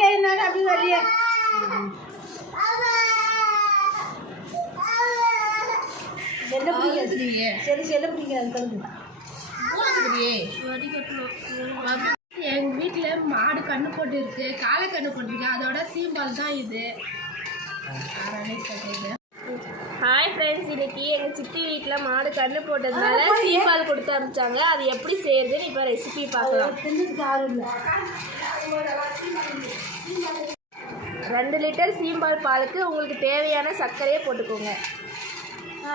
செய்யணும் அப்படி வெளியே செல்ல பிடிக்காது. சரி செல்ல பிடிக்காது. எங்கள் வீட்டில் மாடு கண்ணு போட்டு இருக்கு, காலை கண்ணு போட்டுருக்கு. அதோட சீம்பால் தான் இது. ஹாய் ஃப்ரெண்ட்ஸ், இன்னைக்கு எங்கள் சித்தி வீட்டில் மாடு கண்ணு போட்டதுனால சீம்பால் கொடுத்து அனுப்பிச்சாங்க. அது எப்படி செய்யறதுன்னு இப்போ ரெசிபி பார்க்கலாம். 2 லிட்டர் சீம்பால் பாலுக்கு உங்களுக்கு தேவையான சர்க்கரையை போட்டுக்கோங்க.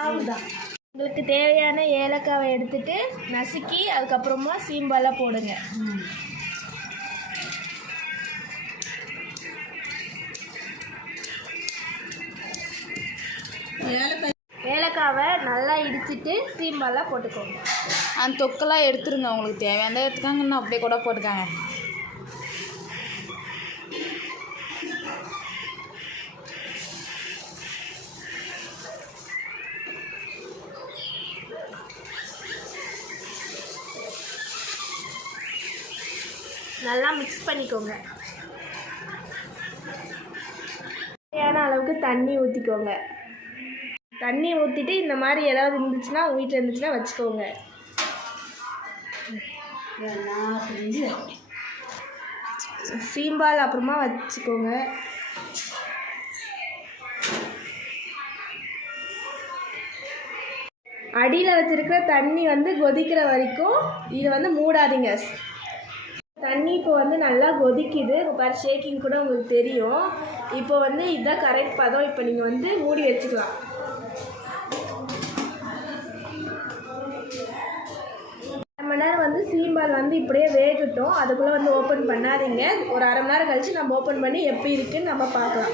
அவ்வளோதான். உங்களுக்கு தேவையான ஏலக்காவை எடுத்துட்டு நசுக்கி அதுக்கப்புறமா சீம்பாலாக போடுங்க. ஏலக்காவை நல்லா இடிச்சிட்டு சீம்பாலாக போட்டுக்கோங்க. அந்த தொக்கெல்லாம் எடுத்துருங்க. உங்களுக்கு தேவையான எடுத்துக்காங்கன்னு அப்படியே கூட போட்டுக்காங்க. நல்லா மிக்ஸ் பண்ணிக்கோங்க. தேவையான அளவுக்கு தண்ணி ஊற்றிக்கோங்க. தண்ணி ஊற்றிட்டு இந்த மாதிரி ஏதாவது இருந்துச்சுன்னா உங்கள் வீட்டில் இருந்துச்சுன்னா வச்சுக்கோங்க. சீம்பால் அப்புறமா வச்சுக்கோங்க. அடியில் வச்சுருக்கிற தண்ணி கொதிக்கிற வரைக்கும் இதை மூடாதீங்க. தண்ணி இப்போ நல்லா கொதிக்குது. இப்போ ஷேக்கிங் கூட உங்களுக்கு தெரியும். இப்போ இதுதான் கரெக்ட் பதம். இப்போ நீங்கள் மூடி வச்சுக்கலாம். மணி நேரம் சீம்பால் இப்படியே வேகட்டும். அதுக்குள்ளே ஓப்பன் பண்ணாதீங்க. ஒரு அரை மணி நேரம் கழித்து நம்ம ஓப்பன் பண்ணி எப்படி இருக்குன்னு நம்ம பார்க்கலாம்.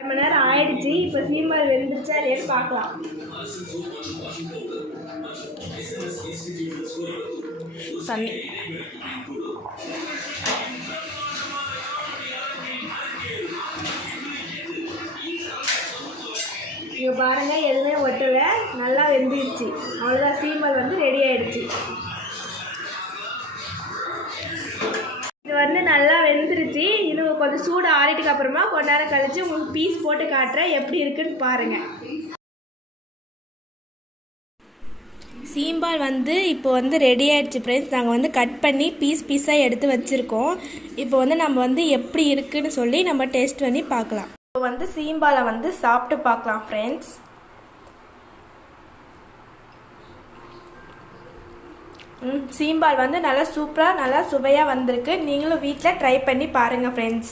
1 மணி நேரம் ஆயிடுச்சு. இப்போ சீம்பால் வெந்துருச்சா இல்லையான்னு பார்க்கலாம். தண்ணி இங்கே பாருங்கள், எதுவுமே ஒட்டலை, நல்லா வெந்துடுச்சு. அவ்வளோதான், சீம்பால் ரெடி ஆகிடுச்சு. இது நல்லா வெந்துருச்சு. இன்னும் கொஞ்சம் சூடு ஆறிட்டுக்கு அப்புறமா கொஞ்ச நேரம் கழித்து உங்களுக்கு பீஸ் போட்டு காட்டுறேன், எப்படி இருக்குன்னு பாருங்கள். சீம்பால் இப்போ ரெடி ஆகிடுச்சு ஃப்ரெண்ட்ஸ். நாங்கள் கட் பண்ணி பீஸாக எடுத்து வச்சுருக்கோம். இப்போ நம்ம எப்படி இருக்குன்னு சொல்லி நம்ம டேஸ்ட் பண்ணி பார்க்கலாம். இப்போ சீம்பாலை சாப்பிட்டு பார்க்கலாம் ஃப்ரெண்ட்ஸ். சீம்பால் நல்லா சூப்பராக நல்லா சுவையாக வந்திருக்கு. நீங்களும் வீட்டில் ட்ரை பண்ணி பாருங்கள் ஃப்ரெண்ட்ஸ்.